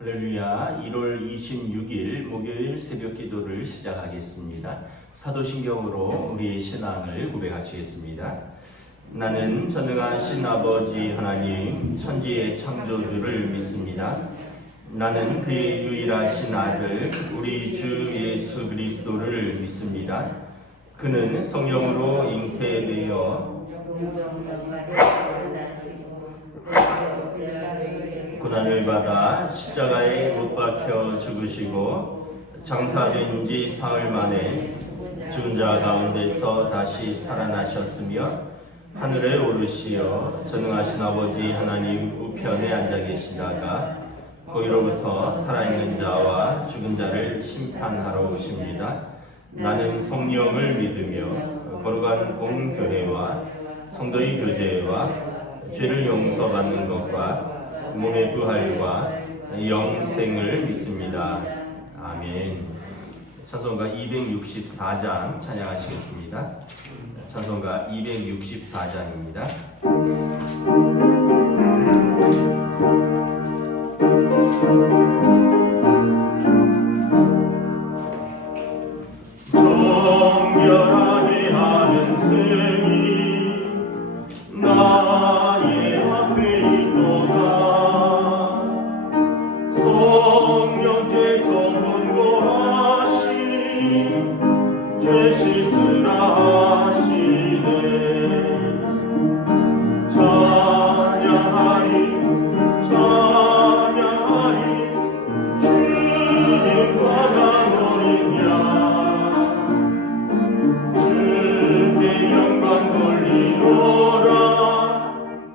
할렐루야. 1월 26일 목요일 새벽 기도를 시작하겠습니다. 사도신경으로 우리의 신앙을 고백하시겠습니다. 나는 전능하신 아버지 하나님 천지의 창조주를 믿습니다. 나는 그의 유일하신 아들 우리 주 예수 그리스도를 믿습니다. 그는 성령으로 잉태되어 고난을 받아 십자가에 못 박혀 죽으시고 장사된 지 사흘 만에 죽은 자 가운데서 다시 살아나셨으며 하늘에 오르시어 전능하신 아버지 하나님 우편에 앉아 계시다가 거기로부터 살아있는 자와 죽은 자를 심판하러 오십니다. 나는 성령을 믿으며 거룩한 공교회와 성도의 교제와 죄를 용서받는 것과 몸의 부활과 영생을 믿습니다. 아멘. 찬송가 264장 찬양하시겠습니다. 찬송가 264장입니다. 정결하게 하는 승이 나의 앞에 있도다. 성령께서 권고하시 죄 씻으라 하시네. 찬양하리 찬양하리 주님 관한 어린 양 주께 영광 돌리노라.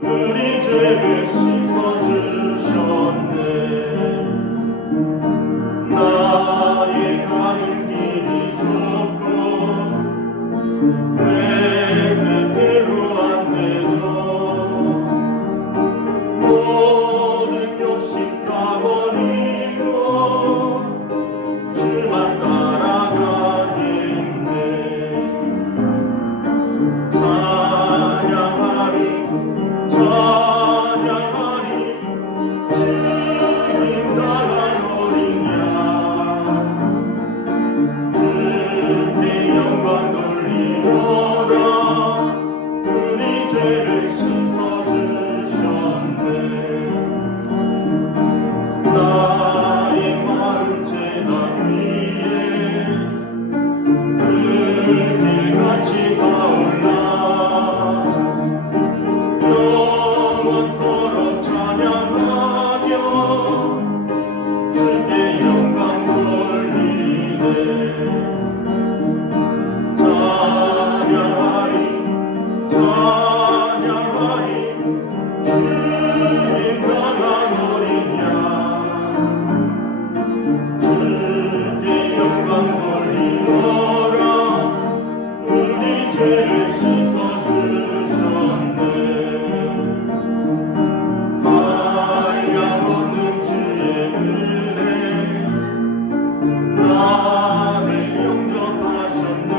우리 죄를 씻어주셨네. 나의 가는 길이 좁고 내 뜻대로 안내도 모든 욕심 다 버리고 주만 따라가겠네. 찬양하리 찬양하리 주님 나라 어린 양 주께 영광 돌리노라. 우리 죄를 씻어주셨네. 나의 마음 제단 위에 불길같이 타올라 영원토록 찬양하며 주께 영광 돌리네. 찬양하리 찬양하리 주님 나라 어린 양 주께 영광 돌리노라. 우리 죄를 씻어주셨네. 한량없는 주의 은혜 나를 영접하셨네.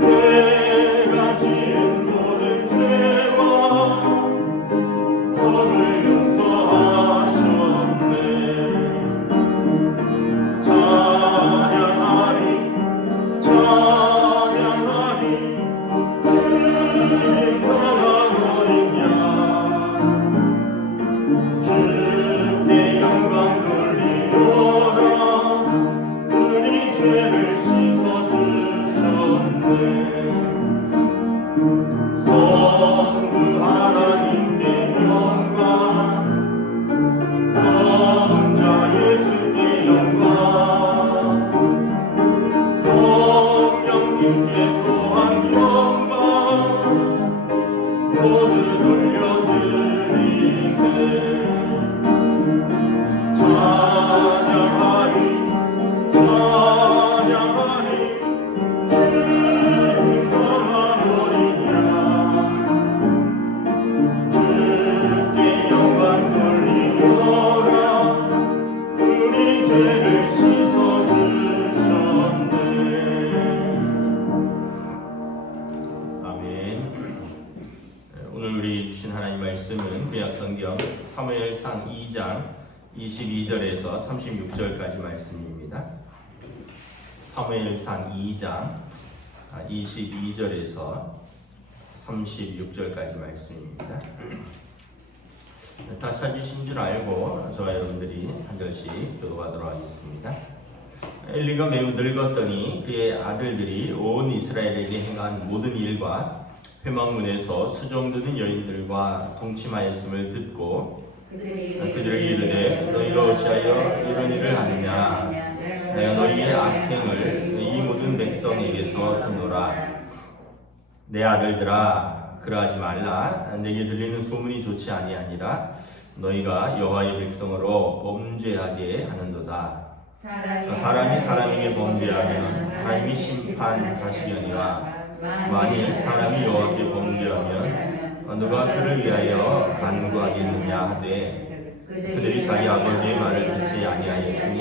내가 지은 모든 죄와 너를 용서하셨네. 찬양하리 찬양하리 주님 나라 어린 양 주께 영광 돌리노라. 우리 죄를 씻어주셨네. 성부 하나님께 영광 성자 예수께 영광 성령님께 또한 영광 모두 돌려드리세. 사무엘상 2장 22절에서 36절까지 말씀입니다. 사무엘상 2장 22절에서 36절까지 말씀입니다. 다 찾으신 줄 알고 저와 여러분들이 한 절씩 교도하도록 하겠습니다. 엘리가 매우 늙었더니 그의 아들들이 온 이스라엘에게 행한 모든 일과 회막문에서 수종드는 여인들과 동침하였음을 듣고 그들에게 이르되 너희로 어찌하여 이런 일을 하느냐 내가 너희의 악행을 이 모든 백성에게서 듣노라. 내 아들들아 그러하지 말라. 내게 들리는 소문이 좋지 아니하니라. 너희가 여호와의 백성으로 범죄하게 하는도다. 사람이 사람에게 범죄하면 하나님이 심판하시려니와 만일 사람이 여호와께 범죄하면 누가 그를 위하여 간구하겠느냐 하되 그들이 자기 아버지의 말을 듣지 아니하였으니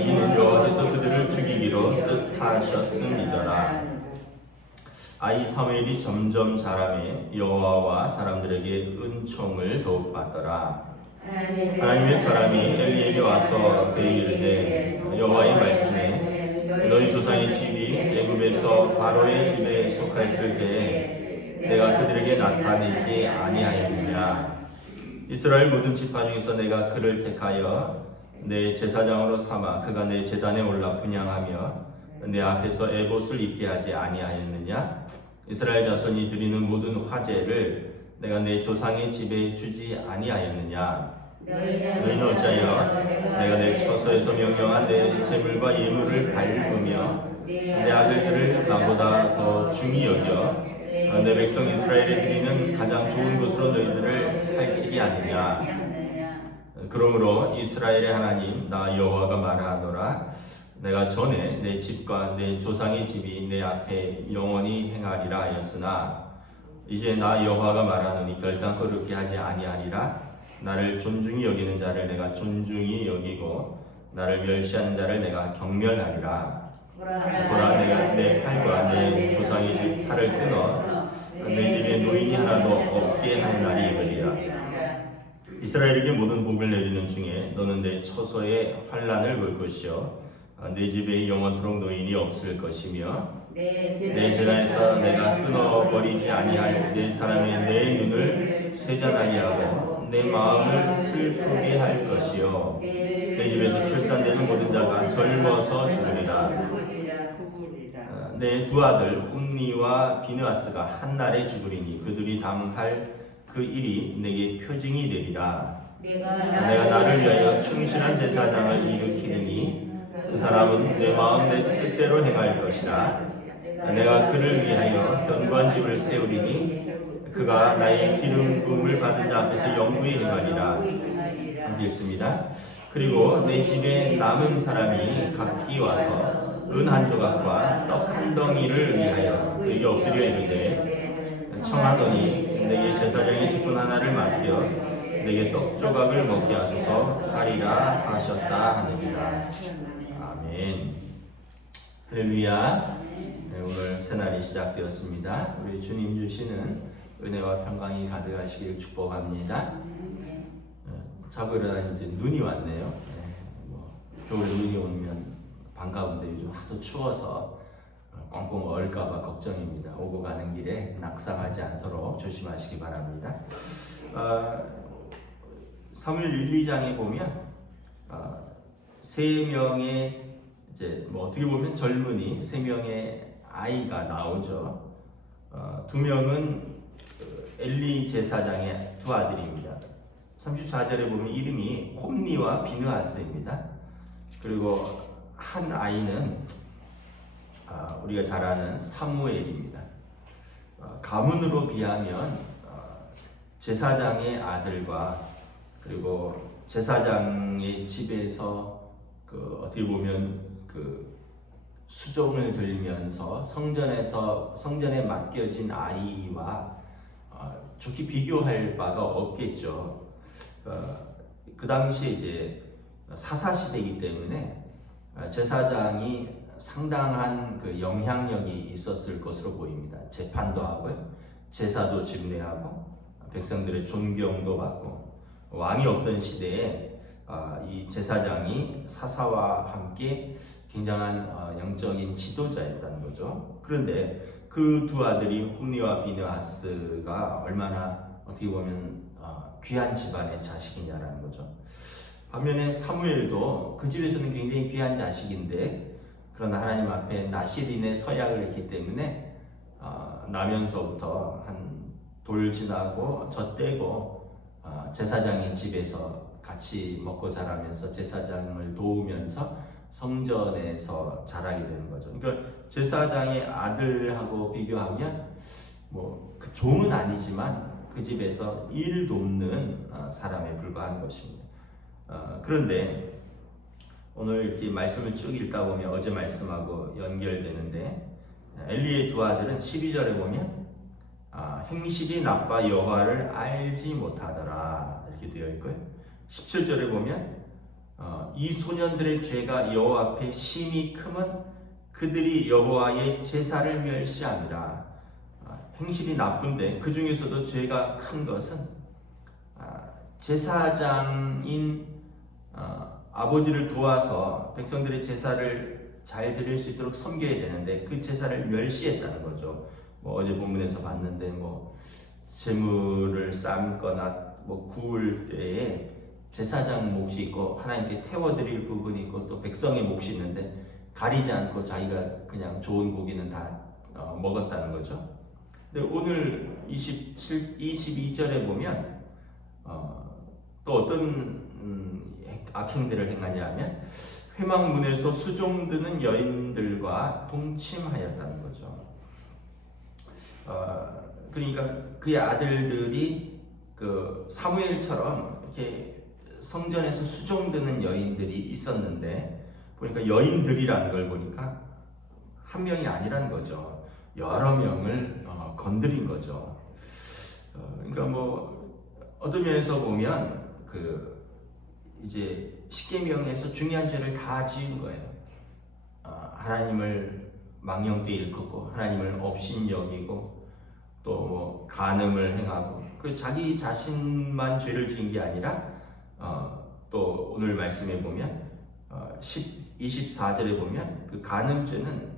이는 여호와께서 그들을 죽이기로 뜻하셨음이더라. 아이 사무엘이 점점 자라매 여호와와 사람들에게 은총을 더욱 받더라. 하나님의 사람이 엘리에게 와서 그에게 이르되 여호와의 말씀에 너희 조상의 집이 애굽에서 바로의 집에 속하였을 때에 내가 그들에게 나타내지 아니하였느냐. 이스라엘 모든 지파 중에서 내가 그를 택하여 내 제사장으로 삼아 그가 내 제단에 올라 분향하며 내 앞에서 에봇을 입게 하지 아니하였느냐. 이스라엘 자손이 드리는 모든 화제를 내가 내 조상의 집에 주지 아니하였느냐. 너희는 어찌하여 내가 내 처소에서 명령한 내 재물과 예물을 밟으며 내 아들들을 나보다 더 중히 여겨 내 백성 이스라엘에 드리는 가장 좋은 곳으로 너희들을 살찌게 하느냐. 그러므로 이스라엘의 하나님 나 여호와가 말하노라. 내가 전에 내 집과 내 조상의 집이 내 앞에 영원히 행하리라 하였으나 이제 나 여호와가 말하노니 결단코 그렇게 하지 아니하리라. 나를 존중히 여기는 자를 내가 존중히 여기고 나를 멸시하는 자를 내가 경멸하리라. 보라 내가 내 팔과 내 조상의 집 팔을 끊어 내 집에 노인이 하나도 없게 하는 날이 이르리라. 이스라엘에게 모든 복을 내리는 중에 너는 내 처소에 환난을 볼 것이요 내 집에 영원토록 노인이 없을 것이며 내 제단에서 내가 끊어버리지 아니할 내 사람의 내 눈을 쇠잔하게 하고 내 마음을 슬프게 할 것이요 내 집에서 출산되는 모든 자가 젊어서 죽으리라. 내 두 아들 홈니와 비느하스가 한 날에 죽으리니 그들이 담할 그 일이 내게 표징이 되리라. 내가 나를 위하여 충실한 제사장을 일으키느니 그 사람은 내 마음 내 뜻대로 행할 것이라. 내가 그를 위하여 견고한 집을 세우리니 그가 나의 기름 부음을 받은 자 앞에서 영구히 행하리라. 함께 읽습니다. 그리고 내 집에 남은 사람이 각기 와서 은 한 조각과 떡 한 덩이를 위하여 그에게 엎드려 이르되 청하더니 내게 제사장의 직분 하나를 맡겨 내게 떡 조각을 먹게 하소서 하리라 하셨다 하느니라. 아멘. 할렐루야. 네, 오늘 새날이 시작되었습니다. 우리 주님 주시는 은혜와 평강이 가득하시길 축복합니다. 자고 일어나니 이제 눈이 왔네요. 겨울에 눈이 오면 반가운데 요즘 하도 추워서 꽁꽁 얼까봐 걱정입니다. 오고 가는 길에 낙상하지 않도록 조심하시기 바랍니다. 사무엘 1, 2장에 보면 세 명의 이제 뭐 어떻게 보면 젊은이 세 명의 아이가 나오죠. 두 명은 엘리 제사장의 두 아들입니다. 34절에 보면 이름이 홈니와 비느하스입니다. 그리고 한 아이는 우리가 잘 아는 사무엘입니다. 가문으로 비하면 제사장의 아들과 그리고 제사장의 집에서 어떻게 보면 수종을 들면서 성전에 맡겨진 아이와 좋게 비교할 바가 없겠죠. 그 당시에 이제 사사시대이기 때문에 제사장이 상당한 영향력이 있었을 것으로 보입니다. 재판도 하고 제사도 집례하고 백성들의 존경도 받고 왕이 없던 시대에 이 제사장이 사사와 함께 굉장한 영적인 지도자였다는 거죠. 그런데 그 두 아들이 홈리와 비느하스가 얼마나 어떻게 보면 귀한 집안의 자식이냐라는 거죠. 반면에 사무엘도 그 집에서는 굉장히 귀한 자식인데, 그러나 하나님 앞에 나실인의 서약을 했기 때문에 나면서부터 한 돌 지나고 젖대고 제사장의 집에서 같이 먹고 자라면서 제사장을 도우면서 성전에서 자라게 되는 거죠. 그러니까 제사장의 아들하고 비교하면 그 종은 아니지만 그 집에서 일 돕는 사람에 불과한 것입니다. 그런데 오늘 이렇게 말씀을 쭉 읽다 보면 어제 말씀하고 연결되는데, 엘리의 두 아들은 12절에 보면 행실이 나빠 여호와를 알지 못하더라 이렇게 되어 있고요. 17절에 보면 이 소년들의 죄가 여호와 앞에 심히 크면 그들이 여호와의 제사를 멸시함이라. 행실이 나쁜데 그 중에서도 죄가 큰 것은 제사장인 아버지를 도와서 백성들의 제사를 잘 드릴 수 있도록 섬겨야 되는데 그 제사를 멸시했다는 거죠. 어제 본문에서 봤는데 제물을 삶거나 구울 때에 제사장 몫이 있고 하나님께 태워드릴 부분이 있고 또 백성의 몫이 있는데 가리지 않고 자기가 그냥 좋은 고기는 다 먹었다는 거죠. 근데 오늘 22절에 보면 또 어떤 악행들을 행하냐면 회막문에서 수종드는 여인들과 동침하였다는 거죠. 그러니까 그의 아들들이 그 사무엘처럼 이렇게 성전에서 수종드는 여인들이 있었는데, 보니까 여인들이라는 걸 보니까 한 명이 아니란 거죠. 여러 명을 건드린 거죠. 그러니까 어떤 면에서 보면 이제 십계명에서 중요한 죄를 다 지은 거예요. 하나님을 망령되이 일컫고 하나님을 업신여기고 또 간음을 행하고 그 자기 자신만 죄를 지은 게 아니라 또 오늘 말씀에 보면 24절에 보면 그 간음죄는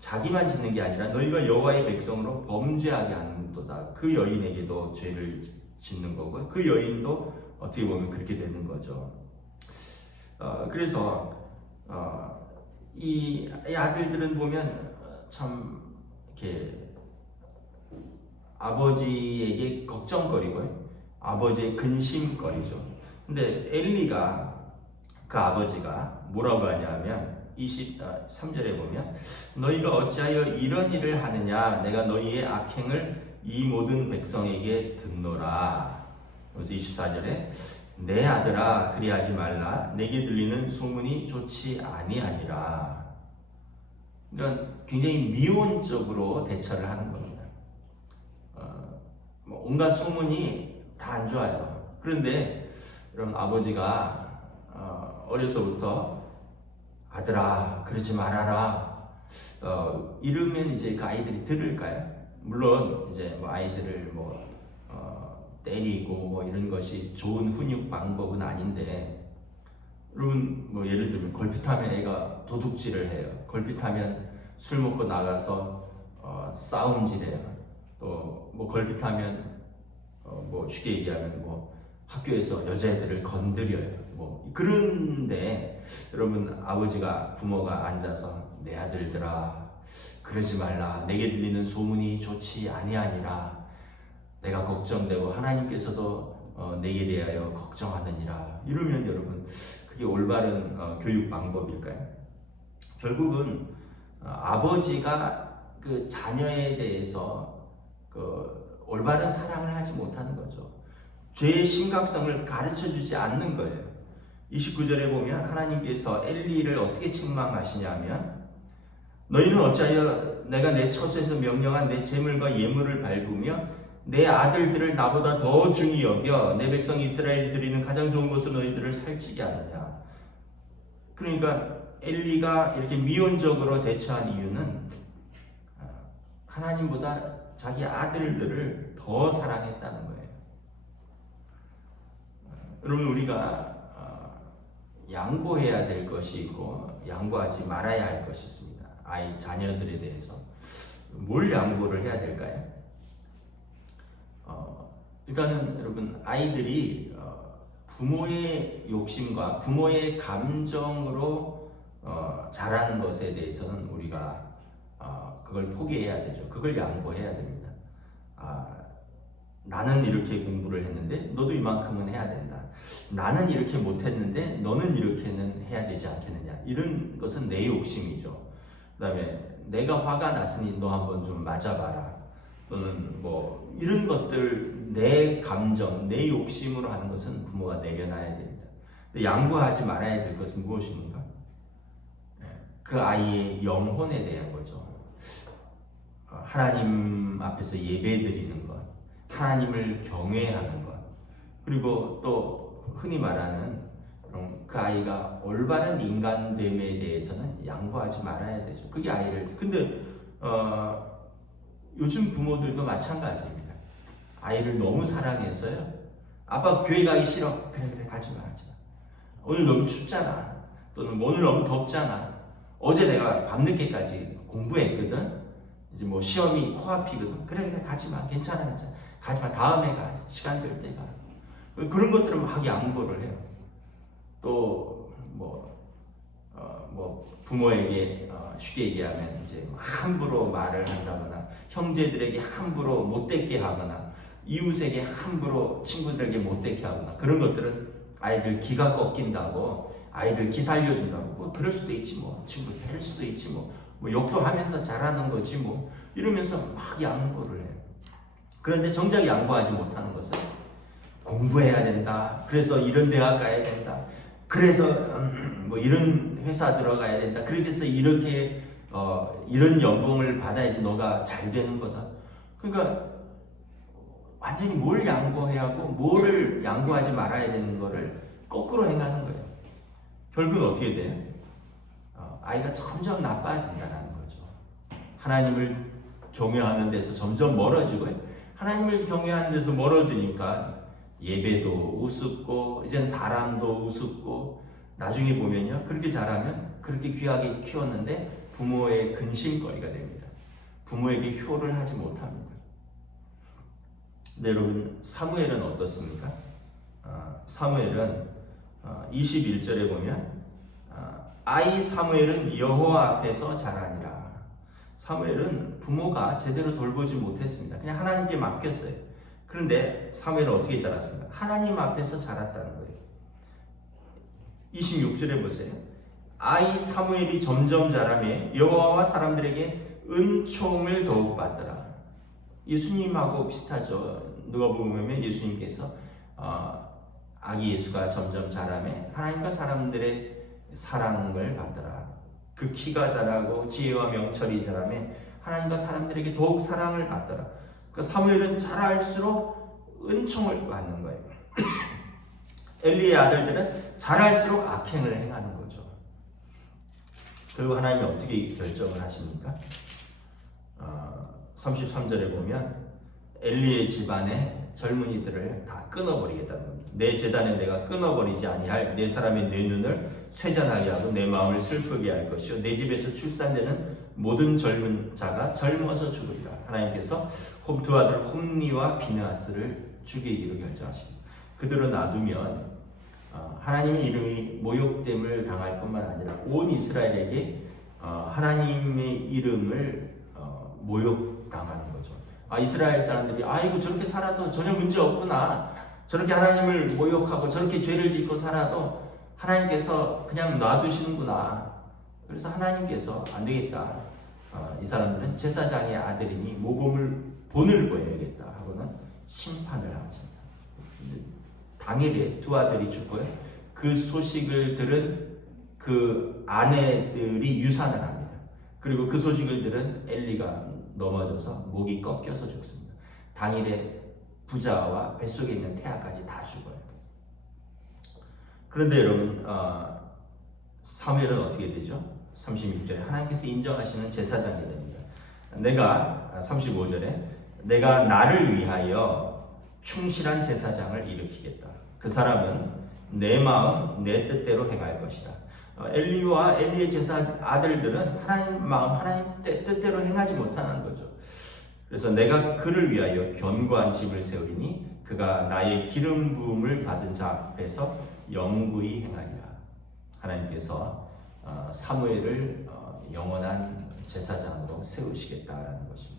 자기만 짓는 게 아니라 너희가 여호와의 백성으로 범죄하게 하는도다. 그 여인에게도 죄를 짓는 거고 그 여인도 어떻게 보면 그렇게 되는 거죠. 그래서 이 아들들은 보면 참 이렇게 아버지에게 걱정거리고요, 아버지의 근심거리죠. 근데 엘리가 그 아버지가 뭐라고 하냐면 23절에 보면 너희가 어찌하여 이런 일을 하느냐, 내가 너희의 악행을 이 모든 백성에게 듣노라. 그래서 24절에 내 아들아 그리하지 말라, 내게 들리는 소문이 좋지 아니하니라. 그러니까 굉장히 미온적으로 대처를 하는 겁니다. 온갖 소문이 다 안 좋아요. 그런데 여러분, 아버지가 어려서부터 아들아 그러지 말아라 이러면 이제 그 아이들이 들을까요? 물론 이제 아이들을 때리고 이런 것이 좋은 훈육 방법은 아닌데, 여러분 예를 들면 걸핏하면 애가 도둑질을 해요. 걸핏하면 술 먹고 나가서 싸움질해요. 또 걸핏하면 쉽게 얘기하면 학교에서 여자애들을 건드려요. 그런데 여러분, 아버지가 부모가 앉아서 내 아들들아 그러지 말라, 내게 들리는 소문이 좋지 아니하니라, 내가 걱정되고 하나님께서도 내게 대하여 걱정하느니라, 이러면 여러분 그게 올바른 교육 방법일까요? 결국은 아버지가 그 자녀에 대해서 올바른 사랑을 하지 못하는 거죠. 죄의 심각성을 가르쳐주지 않는 거예요. 29절에 보면 하나님께서 엘리를 어떻게 책망하시냐면 너희는 어찌하여 내가 내 처소에서 명령한 내 재물과 예물을 밟으며 내 아들들을 나보다 더 중히 여겨 내 백성 이스라엘이 드리는 가장 좋은 것으로 너희들을 살찌게 하느냐. 그러니까 엘리가 이렇게 미온적으로 대처한 이유는 하나님보다 자기 아들들을 더 사랑했다는 거예요. 여러분 우리가 양보해야 될 것이 있고 양보하지 말아야 할 것이 있습니다. 아이 자녀들에 대해서 뭘 양보를 해야 될까요? 일단은 여러분 아이들이 부모의 욕심과 부모의 감정으로 자라는 것에 대해서는 우리가 그걸 포기해야 되죠. 그걸 양보해야 됩니다. 나는 이렇게 공부를 했는데 너도 이만큼은 해야 된다. 나는 이렇게 못했는데 너는 이렇게는 해야 되지 않겠느냐. 이런 것은 내 욕심이죠. 그 다음에 내가 화가 났으니 너 한번 좀 맞아봐라. 또는 뭐 이런 것들 내 감정, 내 욕심으로 하는 것은 부모가 내려놔야 됩니다. 근데 양보하지 말아야 될 것은 무엇입니까? 그 아이의 영혼에 대한 거죠. 하나님 앞에서 예배드리는 것, 하나님을 경외하는 것, 그리고 또 흔히 말하는 그 아이가 올바른 인간됨에 대해서는 양보하지 말아야 되죠. 그게 아이를. 근데 요즘 부모들도 마찬가지입니다. 아이를 너무 사랑해서요. 아빠 교회 가기 싫어. 그래 가지 마. 오늘 너무 춥잖아. 또는 오늘 너무 덥잖아. 어제 내가 밤늦게까지 공부했거든. 이제 뭐 시험이 코앞이거든. 그래 가지 마. 괜찮아. 가지 마. 다음에 가. 시간 될 때 가. 그런 것들은 막 양보를 해요. 또 부모에게 쉽게 얘기하면 이제 함부로 말을 한다거나 형제들에게 함부로 못되게 하거나 이웃에게 함부로 친구들에게 못되게 하거나 그런 것들은 아이들 기가 꺾인다고 아이들 기 살려준다고 뭐 그럴 수도 있지 뭐 친구 때릴 수도 있지 뭐 욕도 하면서 잘하는 거지 뭐 이러면서 막 양보를 해요. 그런데 정작 양보하지 못하는 것은 공부해야 된다. 그래서 이런 대학 가야 된다. 그래서 뭐 이런 회사 들어가야 된다. 그래서 이렇게 이런 연봉을 받아야지 너가 잘 되는 거다. 그러니까 완전히 뭘 양보해야 하고 뭐를 양보하지 말아야 되는 거를 거꾸로 행하는 거예요. 결국은 어떻게 돼요? 아이가 점점 나빠진다는 거죠. 하나님을 경외하는 데서 점점 멀어지고요. 하나님을 경외하는 데서 멀어지니까 예배도 우습고 이젠 사람도 우습고 나중에 보면요. 그렇게 자라면 그렇게 귀하게 키웠는데 부모의 근심거리가 됩니다. 부모에게 효를 하지 못합니다. 네, 여러분 사무엘은 어떻습니까? 사무엘은 21절에 보면 아이 사무엘은 여호와 앞에서 자라니라. 사무엘은 부모가 제대로 돌보지 못했습니다. 그냥 하나님께 맡겼어요. 그런데 사무엘은 어떻게 자랐습니까? 하나님 앞에서 자랐다는 거예요. 26절에 보세요. 아이 사무엘이 점점 자라며 여호와와 사람들에게 은총을 더욱 받더라. 예수님하고 비슷하죠. 누가복음에 예수님께서 아기 예수가 점점 자라며 하나님과 사람들의 사랑을 받더라. 그 키가 자라고 지혜와 명철이 자라며 하나님과 사람들에게 더욱 사랑을 받더라. 그 사무엘은 자랄수록 은총을 받는 거예요. 엘리의 아들들은 자랄수록 악행을 행하는 거죠. 그리고 하나님이 어떻게 결정을 하십니까? 33절에 보면 엘리의 집안의 젊은이들을 다 끊어버리겠다는 겁니다. 내 제단에 내가 끊어버리지 아니할 내 사람의 내 눈을 쇠잔하게 하고 내 마음을 슬프게 할 것이요 내 집에서 출산되는 모든 젊은 자가 젊어서 죽으리라. 하나님께서 두 아들 홈니와 비느하스를 죽이기로 결정하십니다. 그들을 놔두면 하나님의 이름이 모욕됨을 당할 뿐만 아니라 온 이스라엘에게 하나님의 이름을 모욕당하는 거죠. 이스라엘 사람들이 아이고 저렇게 살아도 전혀 문제 없구나. 저렇게 하나님을 모욕하고 저렇게 죄를 짓고 살아도 하나님께서 그냥 놔두시는구나. 그래서 하나님께서 안 되겠다. 이 사람들은 제사장의 아들이니 모범을 본을 보여야겠다 하고는 심판을 하십니다. 당일에 두 아들이 죽고요. 그 소식을 들은 그 아내들이 유산을 합니다. 그리고 그 소식을 들은 엘리가 넘어져서 목이 꺾여서 죽습니다. 당일에 부자와 뱃속에 있는 태아까지 다 죽어요. 그런데 여러분 사무엘은 어떻게 되죠? 36절에 하나님께서 인정하시는 제사장이 됩니다. 35절에 내가 나를 위하여 충실한 제사장을 일으키겠다. 그 사람은 내 마음 내 뜻대로 행할 것이다. 엘리와 엘리의 제사 아들들은 하나님 마음 하나님 뜻대로 행하지 못하는 거죠. 그래서 내가 그를 위하여 견고한 집을 세우리니 그가 나의 기름 부음을 받은 자 앞에서 영구히 행하리라. 하나님께서 사무엘을 영원한 제사장으로 세우시겠다라는 것입니다.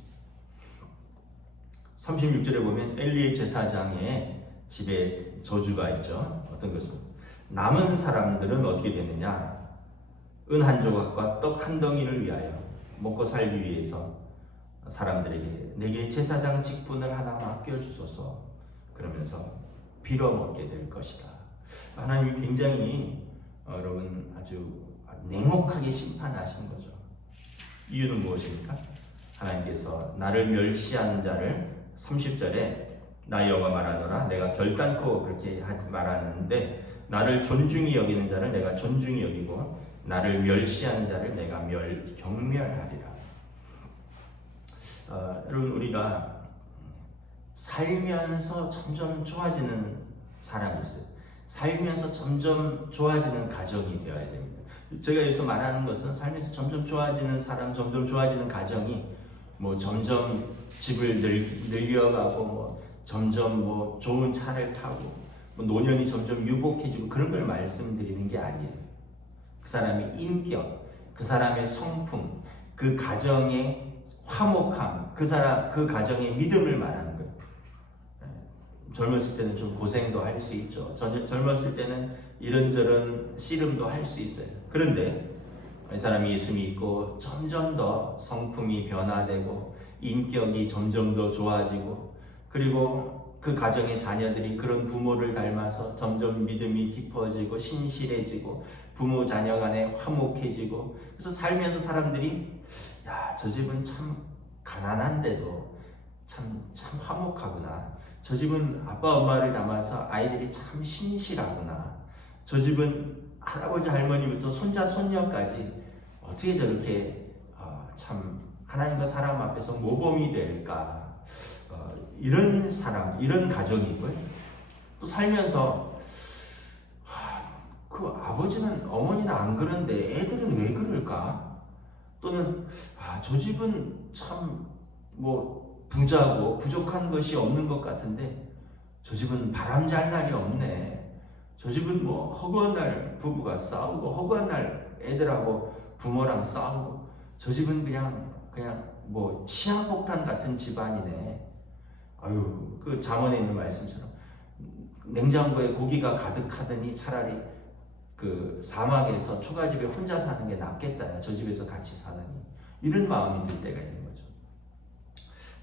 36절에 보면 엘리의 제사장의 집에 저주가 있죠. 어떤 것입니까? 남은 사람들은 어떻게 되느냐? 은 한 조각과 떡 한 덩이를 위하여 먹고 살기 위해서 사람들에게 내게 제사장 직분을 하나 맡겨주소서 그러면서 빌어먹게 될 것이다. 하나님이 굉장히 여러분 아주 냉혹하게 심판하시는 거죠. 이유는 무엇입니까? 하나님께서 나를 멸시하는 자를 30절에 나 여호와 말하노라 내가 결단코 그렇게 말하는데 나를 존중히 여기는 자를 내가 존중히 여기고 나를 멸시하는 자를 내가 경멸하리라. 여러분 우리가 살면서 점점 좋아지는 사람이 있어요. 살면서 점점 좋아지는 가정이 되어야 됩니다. 제가 여기서 말하는 것은 살면서 점점 좋아지는 사람, 점점 좋아지는 가정이 뭐 점점 집을 늘려가고 뭐 점점 뭐 좋은 차를 타고 뭐 노년이 점점 유복해지고 그런 걸 말씀드리는 게 아니에요. 그 사람의 인격, 그 사람의 성품, 그 가정의 화목함, 그 가정의 믿음을 말하는 거예요. 젊었을 때는 좀 고생도 할 수 있죠. 젊었을 때는 이런저런 씨름도 할 수 있어요. 그런데 이 사람이 예수 믿고 점점 더 성품이 변화되고 인격이 점점 더 좋아지고 그리고 그 가정의 자녀들이 그런 부모를 닮아서 점점 믿음이 깊어지고 신실해지고 부모 자녀 간에 화목해지고 그래서 살면서 사람들이 야, 저 집은 참 가난한데도 참 화목하구나. 저 집은 아빠 엄마를 닮아서 아이들이 참 신실하구나. 저 집은 할아버지 할머니부터 손자 손녀까지 어떻게 저렇게 참 하나님과 사람 앞에서 모범이 될까. 이런 사람, 이런 가정이고요. 또 살면서 그 아버지는 어머니는 안 그런데 애들은 왜 그럴까? 또는 저 집은 참 뭐 부자고 부족한 것이 없는 것 같은데 저 집은 바람 잘 날이 없네. 저 집은 뭐 허구한 날 부부가 싸우고 허구한 날 애들하고 부모랑 싸우고 저 집은 그냥 뭐 시한폭탄 같은 집안이네. 아유, 그 잠언에 있는 말씀처럼 냉장고에 고기가 가득하더니 차라리 그 사막에서 초가집에 혼자 사는 게 낫겠다. 저 집에서 같이 사느니 이런 마음이 들 때가 있는 거죠.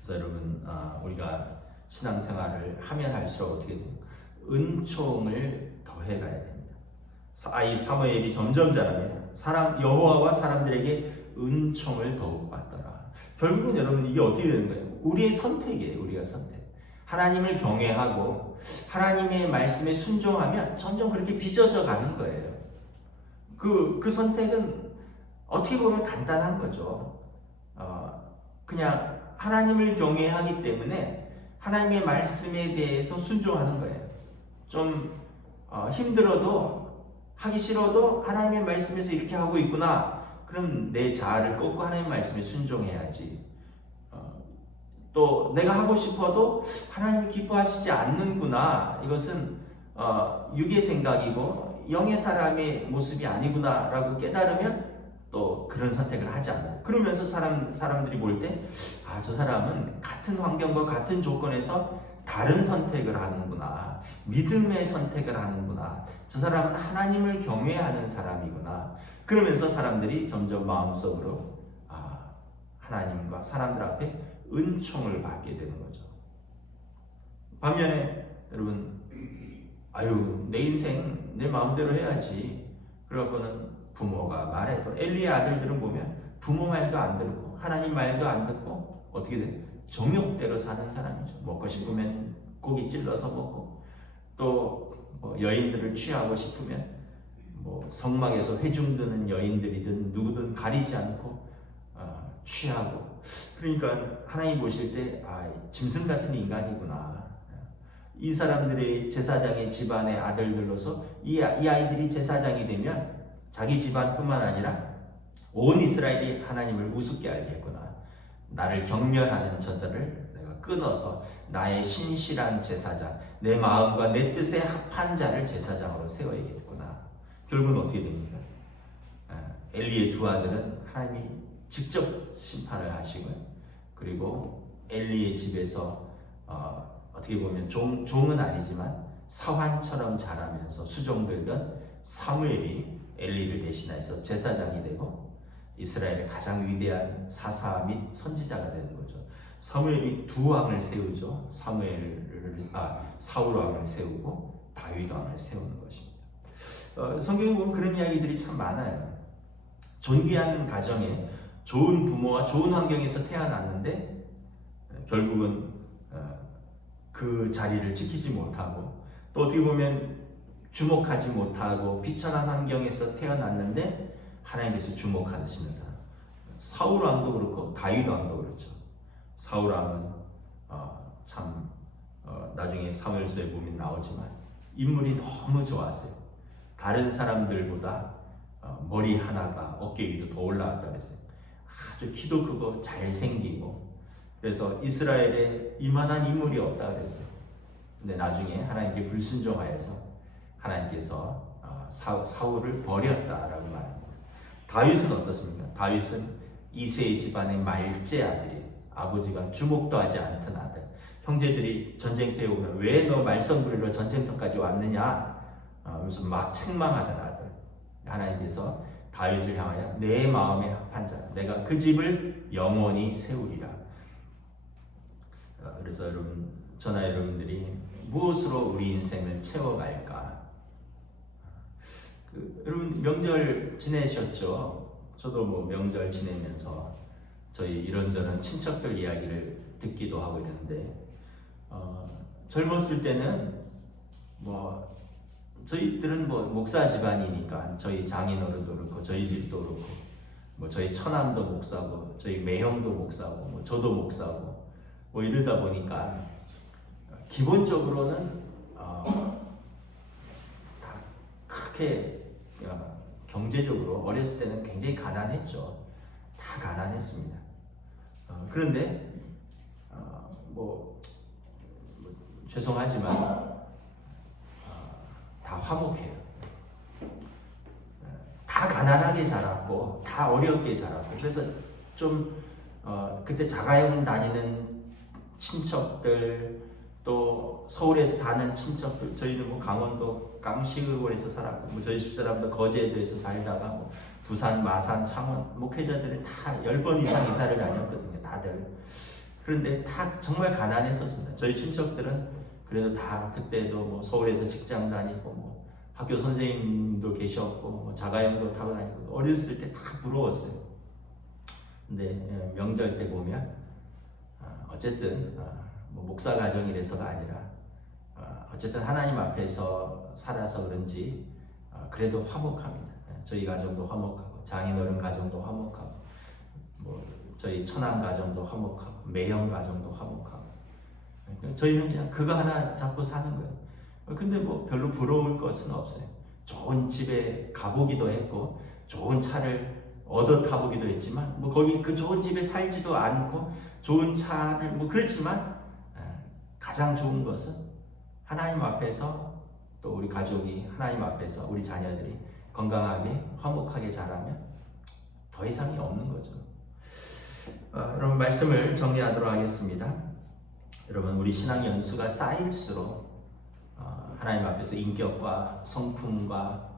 그래서 여러분 우리가 신앙생활을 하면 할수록 어떻게 돼요? 은총을 더해가야 됩니다. 이 사무엘이 점점 자라면 여호와와 사람들에게 은총을 더욱 받더라. 결국은 여러분 이게 어떻게 되는 거예요? 우리의 선택이에요. 우리가 선택. 하나님을 경외하고 하나님의 말씀에 순종하면 점점 그렇게 빚어져 가는 거예요. 그 선택은 어떻게 보면 간단한 거죠. 그냥 하나님을 경외하기 때문에 하나님의 말씀에 대해서 순종하는 거예요. 좀 힘들어도 하기 싫어도 하나님의 말씀에서 이렇게 하고 있구나. 그럼 내 자아를 꺾고 하나님의 말씀에 순종해야지. 또 내가 하고 싶어도 하나님이 기뻐하시지 않는구나. 이것은 육의 생각이고 영의 사람의 모습이 아니구나 라고 깨달으면 또 그런 선택을 하지 않아요. 그러면서 사람들이 볼 때 저 사람은 같은 환경과 같은 조건에서 다른 선택을 하는구나. 믿음의 선택을 하는구나. 저 사람은 하나님을 경외하는 사람이구나. 그러면서 사람들이 점점 마음속으로 하나님과 사람들 앞에 은총을 받게 되는 거죠. 반면에 여러분 내 인생 내 마음대로 해야지. 그러고는 부모가 말해도 엘리의 아들들은 보면 부모 말도 안 듣고 하나님 말도 안 듣고 어떻게 돼? 정욕대로 사는 사람이죠. 먹고 싶으면 고기 찔러서 먹고 또 뭐 여인들을 취하고 싶으면 뭐 성막에서 회중 드는 여인들이든 누구든 가리지 않고 취하고 그러니까 하나님 보실 때 짐승 같은 인간이구나. 이 사람들의 제사장의 집안의 아들들로서 이 아이들이 제사장이 되면 자기 집안뿐만 아니라 온 이스라엘이 하나님을 우습게 알겠구나. 나를 경멸하는 저자를 내가 끊어서 나의 신실한 제사장, 내 마음과 내 뜻에 합한 자를 제사장으로 세워야겠구나. 결국은 어떻게 됩니까? 엘리의 두 아들은 하나님이 직접 심판을 하시고요. 그리고 엘리의 집에서 어떻게 보면 종은 아니지만 사환처럼 자라면서 수종들던 사무엘이 엘리를 대신해서 제사장이 되고 이스라엘의 가장 위대한 사사 및 선지자가 되는 거죠. 사무엘이 두 왕을 세우죠. 사울 왕을 세우고 다윗 왕을 세우는 것입니다. 성경에 보면 그런 이야기들이 참 많아요. 존귀한 가정에 좋은 부모와 좋은 환경에서 태어났는데 결국은 그 자리를 지키지 못하고 또 어떻게 보면 주목하지 못하고 비천한 환경에서 태어났는데 하나님께서 주목하시는 사람. 사울 왕도 그렇고 다윗 왕도 그렇죠. 사울 왕은 나중에 사무엘서에 보면 나오지만 인물이 너무 좋았어요. 다른 사람들보다 머리 하나가 어깨 위로 더 올라왔다 그랬어요. 아주 키도 크고 잘생기고 그래서 이스라엘에 이만한 인물이 없다 그랬어요. 근데 나중에 하나님께 불순종하여서 하나님께서 사울을 버렸다라고 말합니다. 다윗은 어떻습니까? 다윗은 이새의 집안의 말째 아들이 아버지가 주목도 하지 않던 아들. 형제들이 전쟁터에 오면 왜 너 말썽부리러 전쟁터까지 왔느냐? 그래서 막 책망하던 아들. 하나님께서 다윗을 향하여 내 마음에 합한 자, 내가 그 집을 영원히 세우리라. 그래서 여러분, 저나 여러분들이 무엇으로 우리 인생을 채워갈까? 여러분 명절 지내셨죠? 저도 뭐 명절 지내면서 저희 이런저런 친척들 이야기를 듣기도 하고 이러는데 젊었을 때는 뭐 저희들은 뭐 목사 집안이니까 저희 장인어른도 그렇고 저희 집도 그렇고 뭐 저희 처남도 목사고 저희 매형도 목사고 뭐 저도 목사고 뭐 이러다 보니까 기본적으로는 다 그렇게 경제적으로 어렸을 때는 굉장히 가난했죠. 다 가난했습니다. 그런데 죄송하지만 다 화목해요. 다 가난하게 자랐고 다 어렵게 자랐고 그래서 좀 그때 자가용 다니는 친척들 또 서울에서 사는 친척들 저희는 뭐 강원도 깜식을에서 살았고 뭐 저희 집사람도 거제도에서 살다가 뭐 부산, 마산, 창원 목회자들은 다 10번 이상 이사를 다녔거든요. 다들. 그런데 다 정말 가난했었습니다. 저희 친척들은 그래도 다 그때도 뭐 서울에서 직장 다니고 뭐 학교 선생님도 계셨고 뭐 자가용도 타고 다니고 어렸을 때 다 부러웠어요. 근데 명절 때 보면 어쨌든 뭐 목사 가정이라서가 아니라 어쨌든 하나님 앞에서 살아서 그런지 그래도 화목합니다. 저희 가정도 화목하고 장인어른 가정도 화목하고 뭐 저희 처남 가정도 화목하고 매형 가정도 화목하고 저희는 그냥 그거 하나 잡고 사는 거예요. 근데 뭐 별로 부러울 것은 없어요. 좋은 집에 가보기도 했고 좋은 차를 얻어 타보기도 했지만 뭐 거기 그 좋은 집에 살지도 않고 좋은 차를 뭐 그렇지만 가장 좋은 것은 하나님 앞에서 또 우리 가족이 하나님 앞에서 우리 자녀들이 건강하게 화목하게 자라면 더 이상이 없는 거죠. 여러분 말씀을 정리하도록 하겠습니다. 여러분 우리 신앙 연수가 쌓일수록 하나님 앞에서 인격과 성품과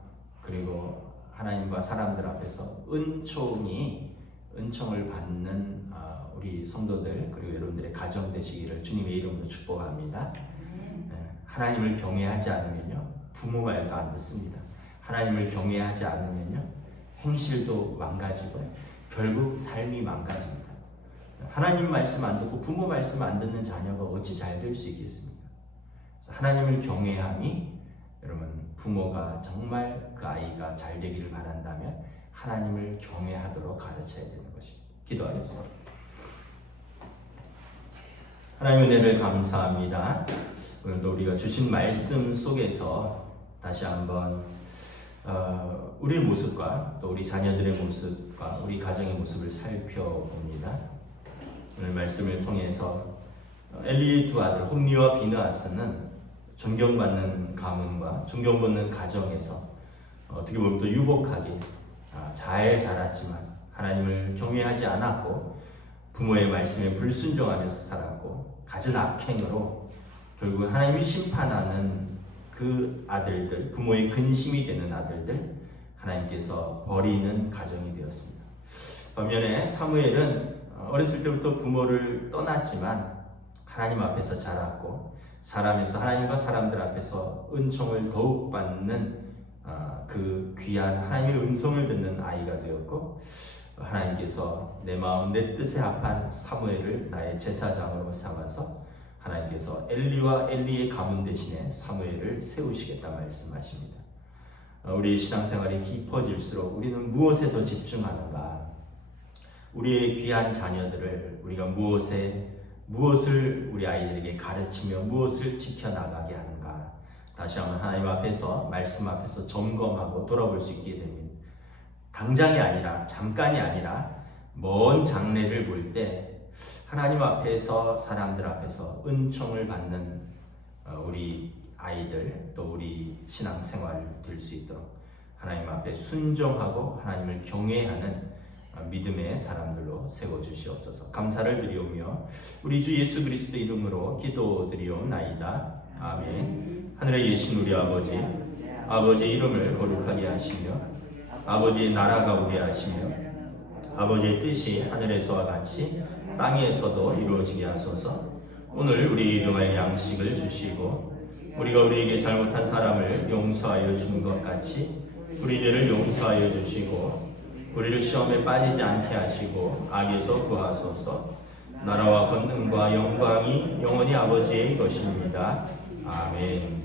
그리고 하나님과 사람들 앞에서 은총을 받는 우리 성도들 그리고 여러분들의 가정 되시기를 주님의 이름으로 축복합니다. 하나님을 경외하지 않으면요 부모 말도 안 듣습니다. 하나님을 경외하지 않으면요 행실도 망가지고 결국 삶이 망가집니다. 하나님 말씀 안 듣고 부모 말씀 안 듣는 자녀가 어찌 잘 될 수 있겠습니까? 하나님을 경외함이 여러분 부모가 정말 그 아이가 잘 되기를 바란다면 하나님을 경외하도록 가르쳐야 되는 것입니다. 기도하겠습니다. 하나님 은혜를 감사합니다. 오늘도 우리가 주신 말씀 속에서 다시 한번 우리의 모습과 또 우리 자녀들의 모습과 우리 가정의 모습을 살펴봅니다. 오늘 말씀을 통해서 엘리의 두 아들 홈리와 비느하스는 존경받는 가문과 존경받는 가정에서 어떻게 보면 또 유복하게 잘 자랐지만 하나님을 경외하지 않았고 부모의 말씀에 불순종하면서 살았고 갖은 악행으로 결국 하나님이 심판하는 그 아들들, 부모의 근심이 되는 아들들 하나님께서 버리는 가정이 되었습니다. 반면에 사무엘은 어렸을 때부터 부모를 떠났지만 하나님 앞에서 자랐고 사람에서 하나님과 사람들 앞에서 은총을 더욱 받는 그 귀한 하나님의 음성을 듣는 아이가 되었고 하나님께서 내 마음 내 뜻에 합한 사무엘을 나의 제사장으로 삼아서 하나님께서 엘리와 엘리의 가문 대신에 사무엘을 세우시겠다 말씀하십니다. 우리의 신앙생활이 깊어질수록 우리는 무엇에 더 집중하는가? 우리의 귀한 자녀들을 우리가 무엇을 우리 아이들에게 가르치며 무엇을 지켜나가게 하는가? 다시 한번 하나님 앞에서 말씀 앞에서 점검하고 돌아볼 수 있게 됩니다. 당장이 아니라 잠깐이 아니라 먼 장래를 볼 때 하나님 앞에서 사람들 앞에서 은총을 받는 우리 아이들 또 우리 신앙생활이 될 수 있도록 하나님 앞에 순종하고 하나님을 경외하는 믿음의 사람들로 세워주시옵소서. 감사를 드리오며 우리 주 예수 그리스도 이름으로 기도드리옵나이다. 아멘. 하늘에 계신 우리 아버지의 이름을 거룩하게 하시며 아버지의 나라가 오게 하시며 아버지의 뜻이 하늘에서와 같이 땅에서도 이루어지게 하소서. 오늘 우리 일용할 양식을 주시고 우리가 우리에게 잘못한 사람을 용서하여 준 것 같이 우리 죄를 용서하여 주시고 우리를 시험에 빠지지 않게 하시고 악에서 구하소서. 나라와 권능과 영광이 영원히 아버지의 것입니다. 아멘.